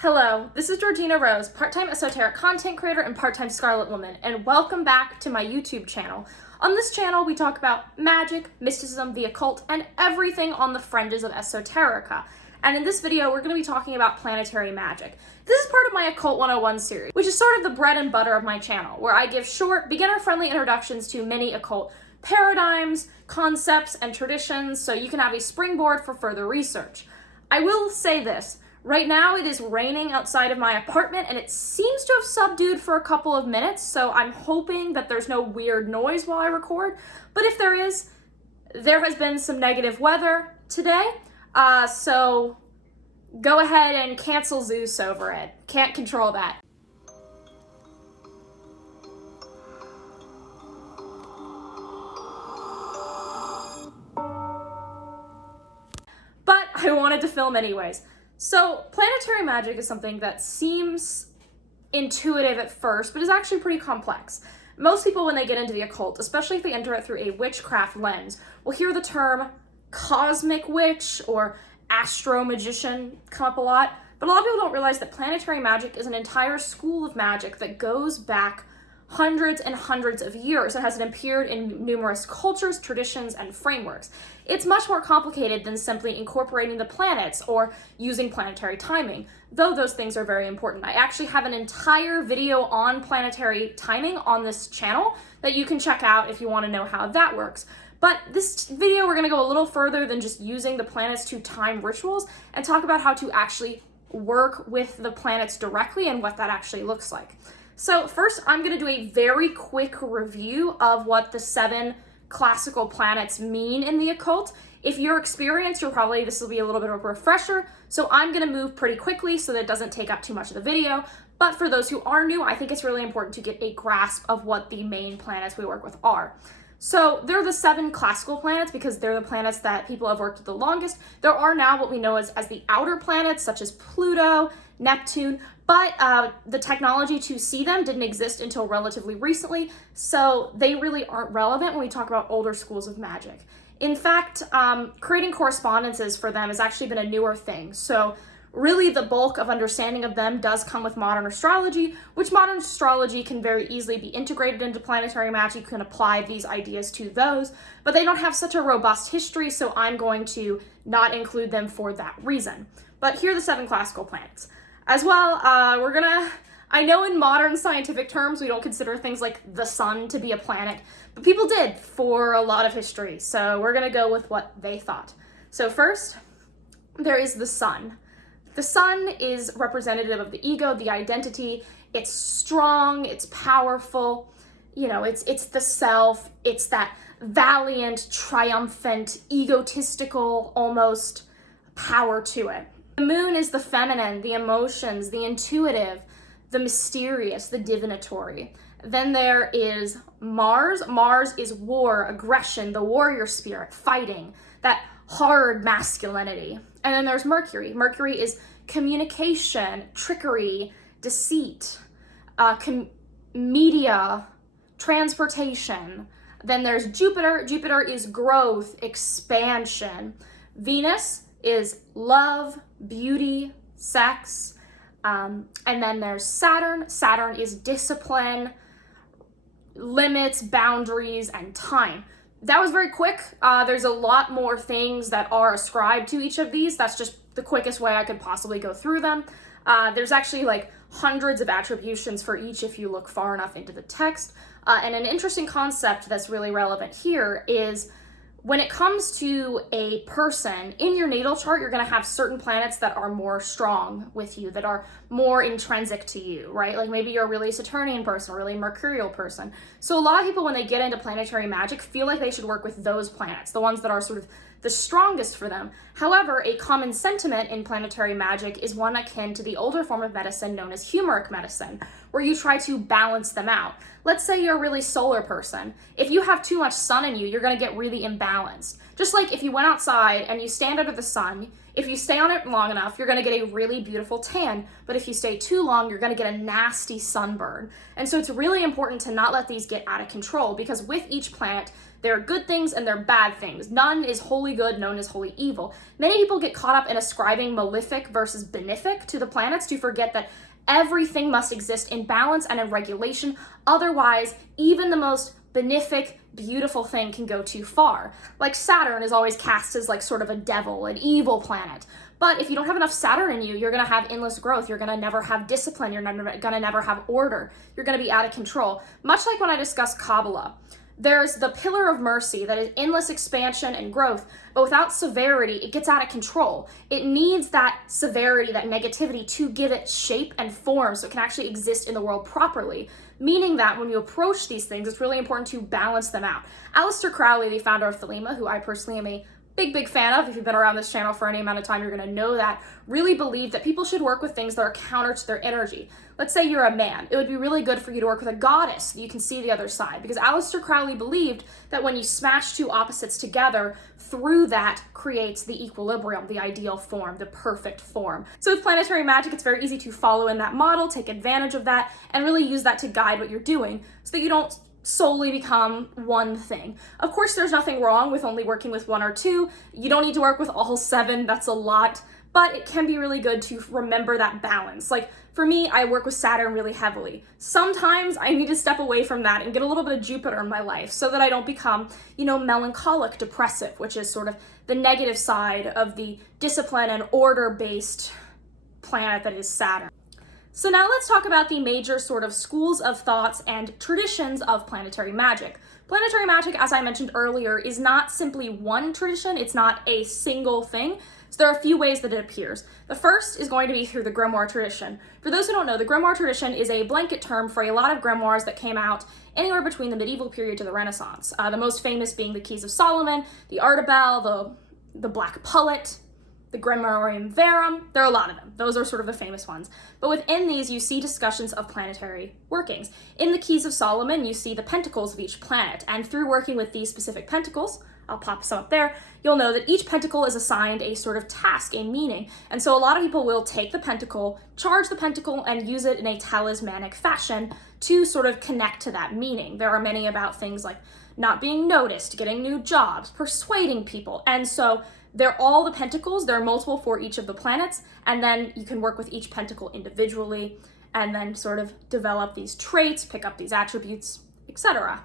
Hello, this is Georgina Rose, part-time esoteric content creator and part-time Scarlet Woman, and welcome back to my YouTube channel. On this channel, we talk about magic, mysticism, the occult, and everything on the fringes of esoterica. And in this video, we're going to be talking about planetary magic. This is part of my Occult 101 series, which is sort of the bread and butter of my channel, where I give short, beginner-friendly introductions to many occult paradigms, concepts, and traditions, so you can have a springboard for further research. I will say this. Right now it is raining outside of my apartment and it seems to have subdued for a couple of minutes, so I'm hoping that there's no weird noise while I record. But if there is, there has been some negative weather today, so go ahead and cancel Zeus over it. Can't control that. But I wanted to film anyways. So, planetary magic is something that seems intuitive at first, but is actually pretty complex. Most people, when they get into the occult, especially if they enter it through a witchcraft lens, will hear the term cosmic witch or astro-magician come up a lot, but a lot of people don't realize that planetary magic is an entire school of magic that goes back hundreds and hundreds of years and has appeared in numerous cultures, traditions, and frameworks. It's much more complicated than simply incorporating the planets or using planetary timing, though those things are very important. I actually have an entire video on planetary timing on this channel that you can check out if you want to know how that works. But this video, we're going to go a little further than just using the planets to time rituals and talk about how to actually work with the planets directly and what that actually looks like. So first, I'm going to do a very quick review of what the 7 classical planets mean in the occult. If you're experienced, this will be a little bit of a refresher, so I'm going to move pretty quickly so that it doesn't take up too much of the video. But for those who are new, I think it's really important to get a grasp of what the main planets we work with are. So they're the 7 classical planets because they're the planets that people have worked with the longest. There are now what we know as the outer planets, such as Pluto, Neptune, but the technology to see them didn't exist until relatively recently, so they really aren't relevant when we talk about older schools of magic. In fact, creating correspondences for them has actually been a newer thing, so really the bulk of understanding of them does come with modern astrology, which modern astrology can very easily be integrated into planetary magic. You can apply these ideas to those, but they don't have such a robust history, so I'm going to not include them for that reason. But here are the 7 classical planets. As well, I know in modern scientific terms, we don't consider things like the sun to be a planet, but people did for a lot of history, so we're gonna go with what they thought. So first, there is the sun. The sun is representative of the ego, the identity. It's strong, it's powerful, it's the self, it's that valiant, triumphant, egotistical, almost power to it. The moon is the feminine, the emotions, the intuitive, the mysterious, the divinatory. Then there is Mars. Mars is war, aggression, the warrior spirit, fighting, that hard masculinity. And then there's Mercury. Mercury is communication, trickery, deceit, media, transportation. Then there's Jupiter. Jupiter is growth, expansion. Venus is love, beauty, sex, and then there's Saturn. Saturn is discipline, limits, boundaries, and time. That was very quick. There's a lot more things that are ascribed to each of these. That's just the quickest way I could possibly go through them. There's actually like hundreds of attributions for each if you look far enough into the text. And an interesting concept that's really relevant here is when it comes to a person, in your natal chart, you're going to have certain planets that are more strong with you, that are more intrinsic to you, right? Like maybe you're a really Saturnian person, a really Mercurial person. So a lot of people, when they get into planetary magic, feel like they should work with those planets, the ones that are sort of the strongest for them. However, a common sentiment in planetary magic is one akin to the older form of medicine known as humoric medicine, where you try to balance them out. Let's say you're a really solar person. If you have too much sun in you, you're going to get really imbalanced. Just like if you went outside and you stand under the sun, If you stay on it long enough, you're going to get a really beautiful tan, but if you stay too long, you're going to get a nasty sunburn. And so it's really important to not let these get out of control, because with each planet, there are good things and there are bad things. None is wholly good, none is wholly evil. Many people get caught up in ascribing malefic versus benefic to the planets to forget that everything must exist in balance and in regulation. Otherwise, even the most benefic, beautiful thing can go too far. Like Saturn is always cast as like sort of a devil, an evil planet. But if you don't have enough Saturn in you, you're going to have endless growth. You're going to never have discipline. You're going to never have order. You're going to be out of control. Much like when I discussed Kabbalah. There's the pillar of mercy that is endless expansion and growth, but without severity, it gets out of control. It needs that severity, that negativity to give it shape and form so it can actually exist in the world properly. Meaning that when you approach these things, it's really important to balance them out. Aleister Crowley, the founder of Thelema, who I personally am a big fan of, if you've been around this channel for any amount of time, you're going to know that, really believed that people should work with things that are counter to their energy. Let's say you're a man. It would be really good for you to work with a goddess so you can see the other side, because Aleister Crowley believed that when you smash two opposites together, through that creates the equilibrium, the ideal form, the perfect form. So with planetary magic, it's very easy to follow in that model, take advantage of that, and really use that to guide what you're doing so that you don't solely become one thing. Of course, there's nothing wrong with only working with one or two. You don't need to work with all 7, that's a lot, but it can be really good to remember that balance. Like for me, I work with Saturn really heavily. Sometimes I need to step away from that and get a little bit of Jupiter in my life so that I don't become, melancholic, depressive, which is sort of the negative side of the discipline and order-based planet that is Saturn. So now let's talk about the major sort of schools of thoughts and traditions of planetary magic. Planetary magic, as I mentioned earlier, is not simply one tradition. It's not a single thing. So there are a few ways that it appears. The first is going to be through the grimoire tradition. For those who don't know, the grimoire tradition is a blanket term for a lot of grimoires that came out anywhere between the medieval period to the Renaissance. The most famous being the Keys of Solomon, the Ardebal, the Black Pullet, the Grimorium Verum. There are a lot of them. Those are sort of the famous ones. But within these, you see discussions of planetary workings. In the Keys of Solomon, you see the pentacles of each planet. And through working with these specific pentacles, I'll pop some up there, you'll know that each pentacle is assigned a sort of task, a meaning. And so a lot of people will take the pentacle, charge the pentacle, and use it in a talismanic fashion to sort of connect to that meaning. There are many about things like not being noticed, getting new jobs, persuading people. And so they're all the pentacles. There are multiple for each of the planets, and then you can work with each pentacle individually and then sort of develop these traits, pick up these attributes, etc.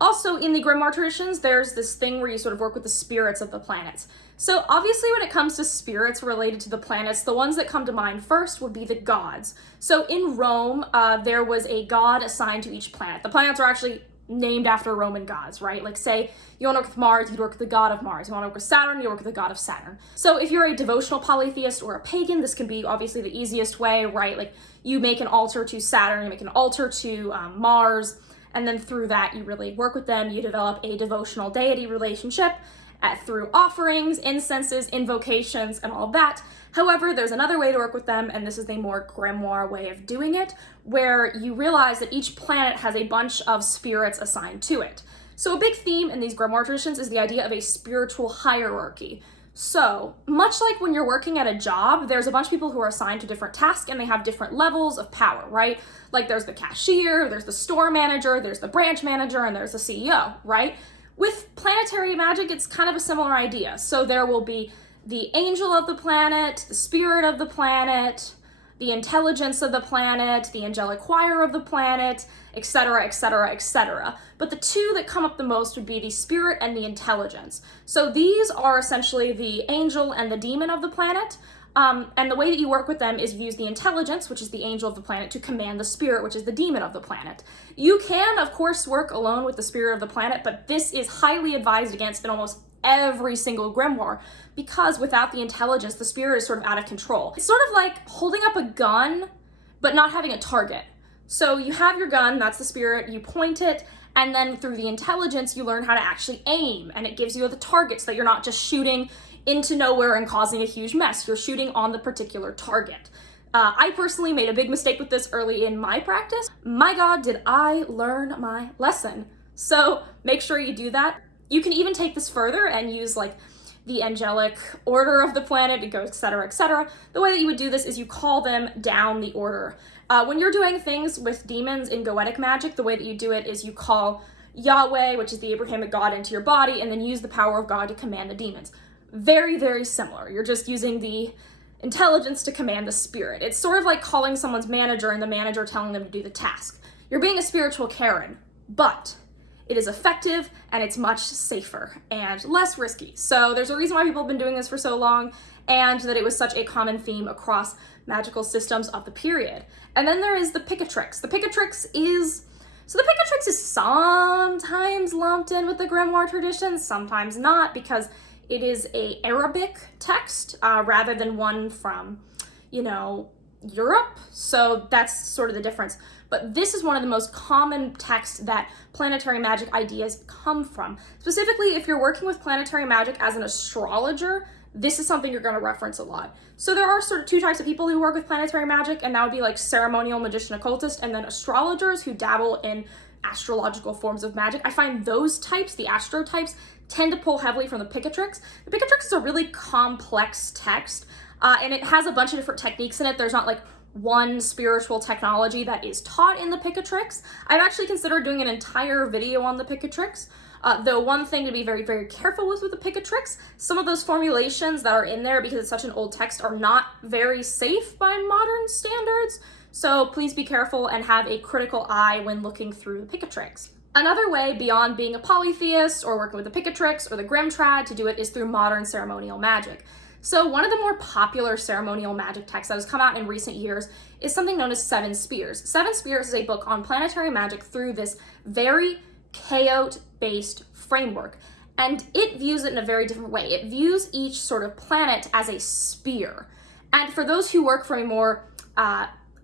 Also, in the grimoire traditions, there's this thing where you sort of work with the spirits of the planets. So obviously when it comes to spirits related to the planets, the ones that come to mind first would be the gods. So in Rome, there was a god assigned to each planet. The planets are actually named after Roman gods, right? Like say you want to work with Mars, you'd work with the god of Mars. You want to work with Saturn, you work with the god of Saturn. So if you're a devotional polytheist or a pagan, this can be obviously the easiest way, right? Like you make an altar to Saturn, you make an altar to Mars, and then through that you really work with them. You develop a devotional deity relationship through offerings, incenses, invocations, and all that. However, there's another way to work with them, and this is the more grimoire way of doing it, where you realize that each planet has a bunch of spirits assigned to it. So a big theme in these grimoire traditions is the idea of a spiritual hierarchy. So, much like when you're working at a job, there's a bunch of people who are assigned to different tasks and they have different levels of power, right? Like there's the cashier, there's the store manager, there's the branch manager, and there's the CEO, right? With planetary magic, it's kind of a similar idea. So there will be the angel of the planet, the spirit of the planet, the intelligence of the planet, the angelic choir of the planet, etc., etc., etc. But the two that come up the most would be the spirit and the intelligence. So these are essentially the angel and the demon of the planet. And the way that you work with them is you use the intelligence, which is the angel of the planet, to command the spirit, which is the demon of the planet. You can, of course, work alone with the spirit of the planet, but this is highly advised against in almost every single grimoire, because without the intelligence, the spirit is sort of out of control. It's sort of like holding up a gun, but not having a target. So you have your gun, that's the spirit, you point it, and then through the intelligence, you learn how to actually aim, and it gives you the targets that you're not just shooting into nowhere and causing a huge mess. You're shooting on the particular target. I personally made a big mistake with this early in my practice. My God, did I learn my lesson. So make sure you do that. You can even take this further and use like the angelic order of the planet, it goes, etc., etc. The way that you would do this is you call them down the order. When you're doing things with demons in Goetic magic, the way that you do it is you call Yahweh, which is the Abrahamic God, into your body, and then use the power of God to command the demons. Very, very similar. You're just using the intelligence to command the spirit. It's sort of like calling someone's manager and the manager telling them to do the task. You're being a spiritual Karen, but it is effective and it's much safer and less risky. So there's a reason why people have been doing this for so long, and that it was such a common theme across magical systems of the period. And then there is the Picatrix. The Picatrix is sometimes lumped in with the grimoire tradition, sometimes not, because it is a Arabic text rather than one from, Europe. So that's sort of the difference. But this is one of the most common texts that planetary magic ideas come from. Specifically, if you're working with planetary magic as an astrologer, this is something you're going to reference a lot. So there are sort of two types of people who work with planetary magic, and that would be like ceremonial magician occultist, and then astrologers who dabble in astrological forms of magic. I find those types, the astro types, tend to pull heavily from the Picatrix. The Picatrix is a really complex text, and it has a bunch of different techniques in it. There's not like one spiritual technology that is taught in the Picatrix. I've actually considered doing an entire video on the Picatrix. Though one thing to be very, very careful with the Picatrix, some of those formulations that are in there, because it's such an old text, are not very safe by modern standards. So please be careful and have a critical eye when looking through the Picatrix. Another way beyond being a polytheist or working with the Picatrix or the Grimtrad to do it is through modern ceremonial magic. So one of the more popular ceremonial magic texts that has come out in recent years is something known as Seven Spears. Seven Spears is a book on planetary magic through this very chaos-based framework, and it views it in a very different way. It views each sort of planet as a spear. And for those who work from a more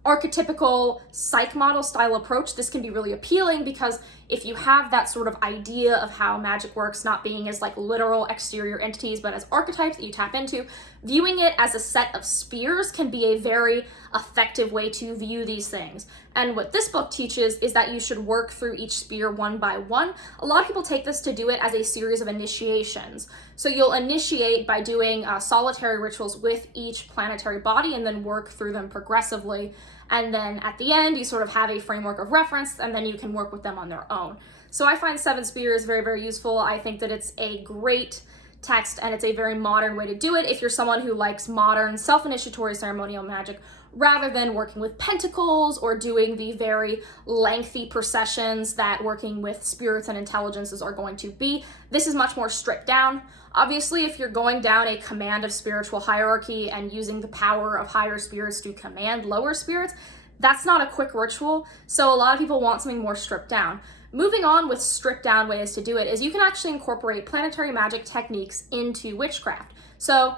archetypical psych model style approach, this can be really appealing, because if you have that sort of idea of how magic works, not being as like literal exterior entities, but as archetypes that you tap into, viewing it as a set of spears can be a very effective way to view these things. And what this book teaches is that you should work through each spear one by one. A lot of people take this to do it as a series of initiations. So you'll initiate by doing solitary rituals with each planetary body and then work through them progressively. And then at the end, you sort of have a framework of reference, and then you can work with them on their own. So I find Seven Spears very, very useful. I think that it's a great text, and it's a very modern way to do it if you're someone who likes modern self-initiatory ceremonial magic, rather than working with pentacles or doing the very lengthy processions that working with spirits and intelligences are going to be. This is much more stripped down. Obviously, if you're going down a command of spiritual hierarchy and using the power of higher spirits to command lower spirits, that's not a quick ritual, so a lot of people want something more stripped down. Moving on with stripped down ways to do it is you can actually incorporate planetary magic techniques into witchcraft. So,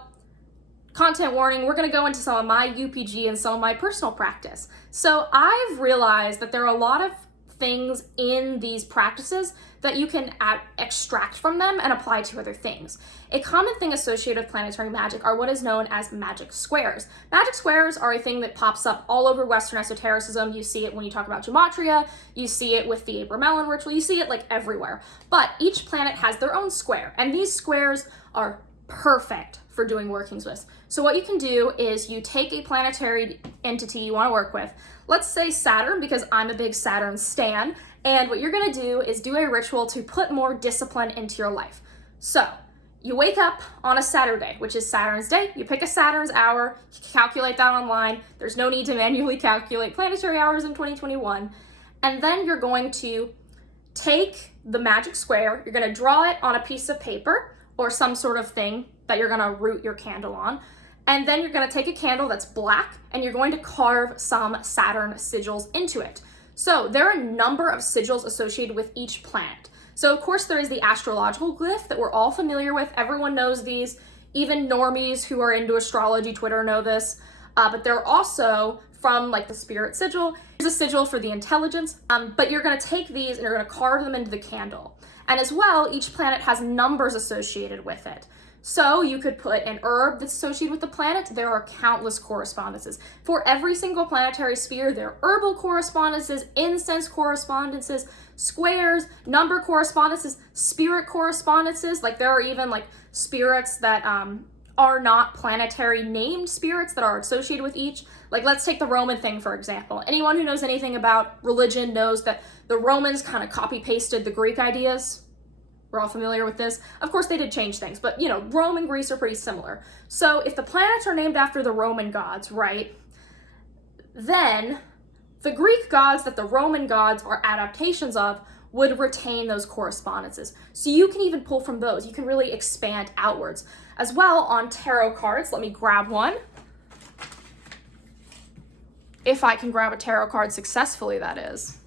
content warning, we're going to go into some of my UPG and some of my personal practice. So I've realized that there are a lot of things in these practices that you can extract from them and apply to other things. A common thing associated with planetary magic are what is known as magic squares. Magic squares are a thing that pops up all over Western esotericism. You see it when you talk about gematria, you see it with the Abramelin ritual, you see it like everywhere. But each planet has their own square, and these squares are perfect for doing workings with. So what you can do is you take a planetary entity you want to work with, let's say Saturn, because I'm a big Saturn stan, and what you're going to do is do a ritual to put more discipline into your life. So you wake up on a Saturday, which is Saturn's day, you pick a Saturn's hour, you can calculate that online, there's no need to manually calculate planetary hours in 2021, and then you're going to take the magic square, you're going to draw it on a piece of paper or some sort of thing that you're going to root your candle on. And then you're going to take a candle that's black and you're going to carve some Saturn sigils into it. So there are a number of sigils associated with each planet. So of course there is the astrological glyph that we're all familiar with. Everyone knows these. Even normies who are into astrology Twitter know this. But there are also, from like the spirit sigil, there's a sigil for the intelligence. But you're going to take these and you're going to carve them into the candle. And as well, each planet has numbers associated with it. So you could put an herb that's associated with the planet. There are countless correspondences. For every single planetary sphere, there are herbal correspondences, incense correspondences, squares, number correspondences. spirit correspondences. Like there are even like spirits that are not planetary named spirits that are associated with each. Like let's take the Roman thing for example. Anyone who knows anything about religion knows that the Romans kind of copy pasted the Greek ideas. We're all familiar with this. Of course, they did change things, but you know, Rome and Greece are pretty similar. So if the planets are named after the Roman gods, right, then the Greek gods that the Roman gods are adaptations of would retain those correspondences. So you can even pull from those. You can really expand outwards. As well on tarot cards, let me grab one. If I can grab a tarot card successfully, that is.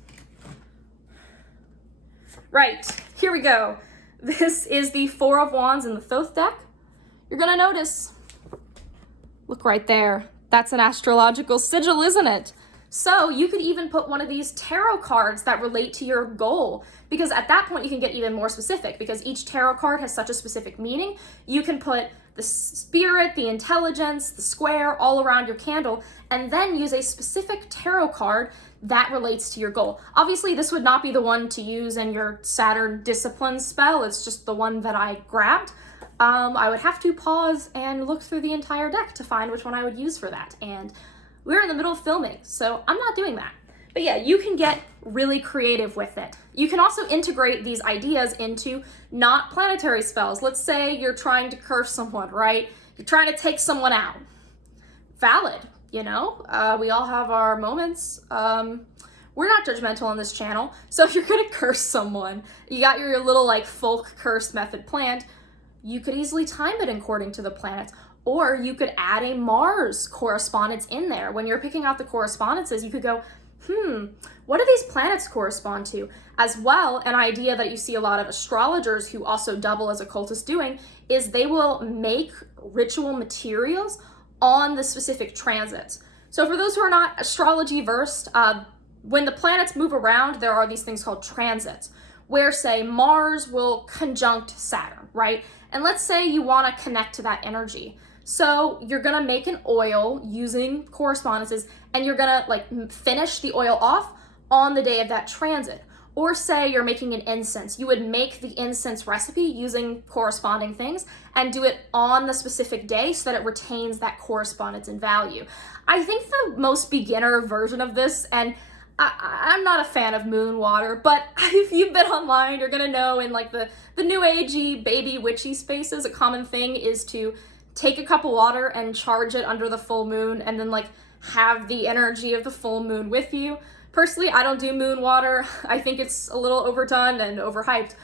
Right, here we go. This is the Four of Wands in the Thoth deck. You're gonna notice, look right there. That's an astrological sigil, isn't it? So you could even put one of these tarot cards that relate to your goal, because at that point you can get even more specific, because each tarot card has such a specific meaning. You can put the spirit, the intelligence, the square all around your candle, and then use a specific tarot card that relates to your goal. Obviously, this would not be the one to use in your Saturn discipline spell. It's just the one that I grabbed. I would have to pause and look through the entire deck to find which one I would use for that. And we're in the middle of filming, so I'm not doing that. But yeah, you can get really creative with it. You can also integrate these ideas into not planetary spells. Let's say you're trying to curse someone, right? You're trying to take someone out. Valid, you know? We all have our moments. We're not judgmental on this channel, so if you're gonna curse someone, you got your little like folk curse method planned, you could easily time it according to the planets. Or you could add a Mars correspondence in there. When you're picking out the correspondences, you could go, what do these planets correspond to? As well, an idea that you see a lot of astrologers who also double as occultists doing is they will make ritual materials on the specific transits. So for those who are not astrology versed, when the planets move around, there are these things called transits, where say Mars will conjunct Saturn, right? And let's say you want to connect to that energy. So you're gonna make an oil using correspondences, and you're gonna like finish the oil off on the day of that transit. Or say you're making an incense. You would make the incense recipe using corresponding things and do it on the specific day so that it retains that correspondence and value. I think the most beginner version of this, and I'm not a fan of moon water, but if you've been online, you're gonna know in like the new agey, baby witchy spaces, a common thing is to take a cup of water and charge it under the full moon and then like have the energy of the full moon with you. Personally, I don't do moon water. I think it's a little overdone and overhyped,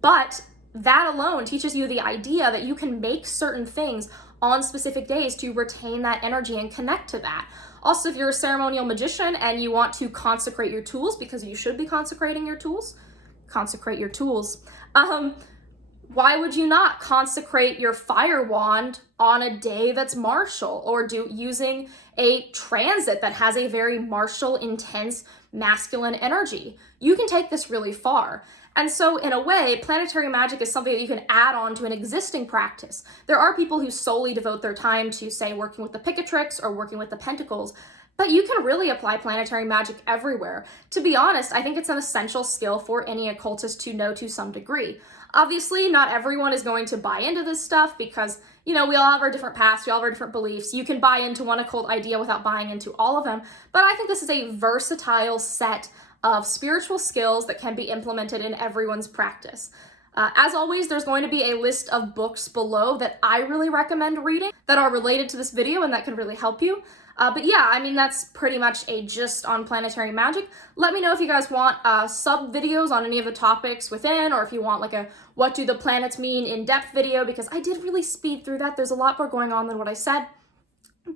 but that alone teaches you the idea that you can make certain things on specific days to retain that energy and connect to that. Also, if you're a ceremonial magician and you want to consecrate your tools, because you should be consecrating your tools, consecrate your tools. Why would you not consecrate your fire wand on a day that's martial, or using a transit that has a very martial, intense, masculine energy? You can take this really far. And so in a way, planetary magic is something that you can add on to an existing practice. There are people who solely devote their time to, say, working with the Picatrix or working with the Pentacles, but you can really apply planetary magic everywhere. To be honest, I think it's an essential skill for any occultist to know to some degree. Obviously, not everyone is going to buy into this stuff because, you know, we all have our different paths, we all have our different beliefs. You can buy into one occult idea without buying into all of them, but I think this is a versatile set of spiritual skills that can be implemented in everyone's practice. As always, there's going to be a list of books below that I really recommend reading that are related to this video and that can really help you. But yeah, I mean, that's pretty much a gist on planetary magic. Let me know if you guys want sub videos on any of the topics within, or if you want like a what do the planets mean in-depth video, because I did really speed through that. There's a lot more going on than what I said.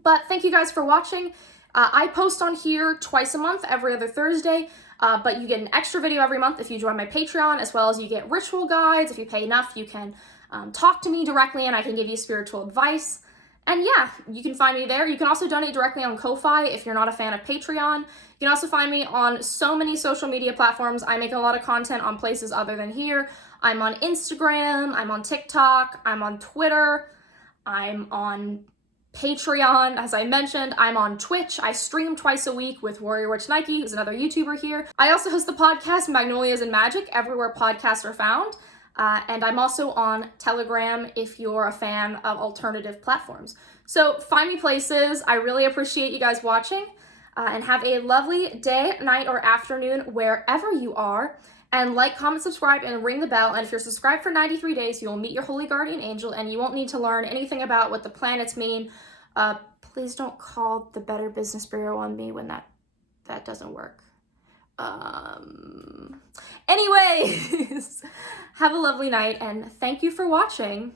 But thank you guys for watching. I post on here twice a month, every other Thursday, but you get an extra video every month if you join my Patreon, as well as you get ritual guides. If you pay enough, you can talk to me directly and I can give you spiritual advice. And yeah, you can find me there. You can also donate directly on Ko-Fi if you're not a fan of Patreon. You can also find me on so many social media platforms. I make a lot of content on places other than here. I'm on Instagram, I'm on TikTok, I'm on Twitter, I'm on Patreon, as I mentioned, I'm on Twitch. I stream twice a week with Warrior Witch Nike, who's another YouTuber here. I also host the podcast Magnolias and Magic, everywhere podcasts are found. And I'm also on Telegram if you're a fan of alternative platforms. So find me places. I really appreciate you guys watching, and have a lovely day, night, or afternoon wherever you are. And like, comment, subscribe, and ring the bell. And if you're subscribed for 93 days, you'll meet your holy guardian angel, and you won't need to learn anything about what the planets mean. Please don't call the Better Business Bureau on me when that doesn't work. Anyways, have a lovely night, and thank you for watching.